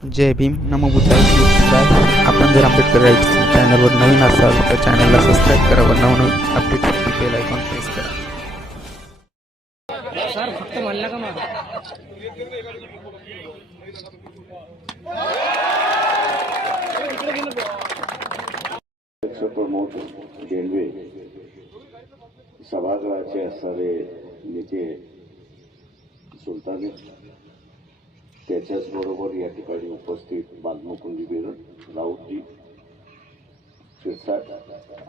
जय भीम नमो बुद्धाय शिवाय. आपण जर आंबेडकर राईट्स चॅनलवर नवीन असाल तर चॅनलला सबस्क्राईब करा व नवनवीन अपडेटसाठी बेल आयकॉन प्रेस करा. सर फक्त म्हणलं का अध्यक्ष प्रमोद डेलवे सभागृहाचे असणारे नेते सुलताने त्याच्याच बरोबर या ठिकाणी उपस्थित बालमुकुंदी बेरड राऊतजी शिरसाट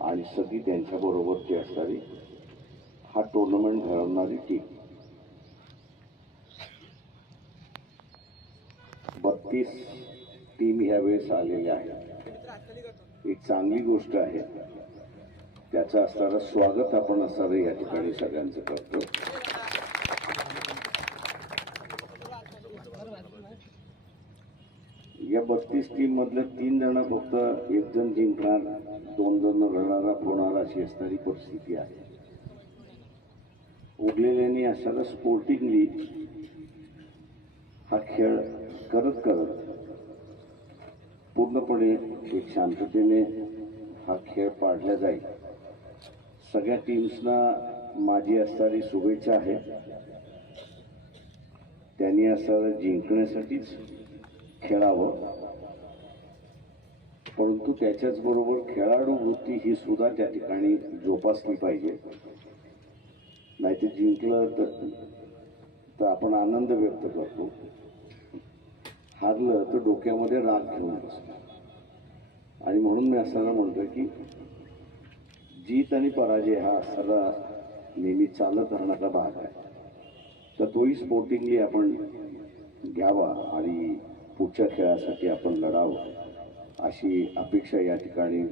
आणि सगळी त्यांच्याबरोबरची असणारी हा टुर्नामेंट घडवणारी टीम बत्तीस टीम यावेळेस आलेल्या आहेत. एक चांगली गोष्ट आहे. त्याचं असणारं स्वागत आपण असणारं या ठिकाणी सगळ्यांचं करतो. या बत्तीस टीम मधले तीन जण फक्त एक जण जिंकणार दोन जण रणारा होणार अशी असणारी परिस्थिती आहे. उरलेल्यांनी अशाला स्पोर्टिंगली हा खेळ करत करत पूर्णपणे एक शांततेने हा खेळ पाडला जाईल. सगळ्या टीम्सना माझी असणारी शुभेच्छा आहे. त्यांनी असणारं जिंकण्यासाठीच खेळावं. परंतु त्याच्याच बरोबर खेळाडू वृत्ती ही सुद्धा त्या ठिकाणी जोपासली पाहिजे. नाहीतर जिंकलं तर तर आपण आनंद व्यक्त करतो. हारलं तर डोक्यामध्ये राग घेऊन बसतो. आणि म्हणून मी असताना म्हणतोय की जीत आणि पराजय हा सदा नेहमी चालत राहण्याचा भाग आहे. तर तोही स्पोर्टिंगली आपण घ्यावा आणि पुढच्या खेळासाठी आपण लढावं अशी अपेक्षा या ठिकाणी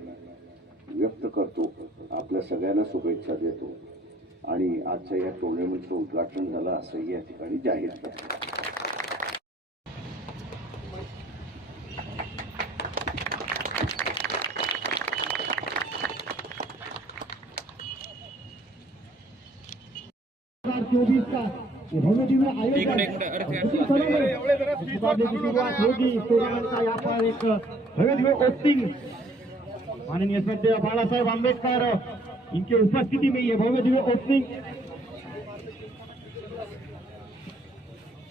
व्यक्त करतो. आपल्या सगळ्यांना शुभेच्छा देतो. आणि आजच्या या टुर्नामेंटचं उद्घाटन झालं असंही या ठिकाणी जाहीर करतो. चोवीस तास. ओपनिंग माननीय बाला साहेब आम्बेडकर इनके उपस्थिति में ये भव्य दिव्य ओपनिंग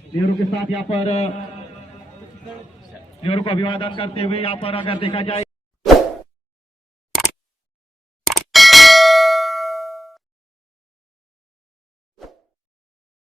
प्लेयरों के साथ यहाँ पर प्लेयरों को अभिवादन करते हुए यहाँ पर अगर देखा जाए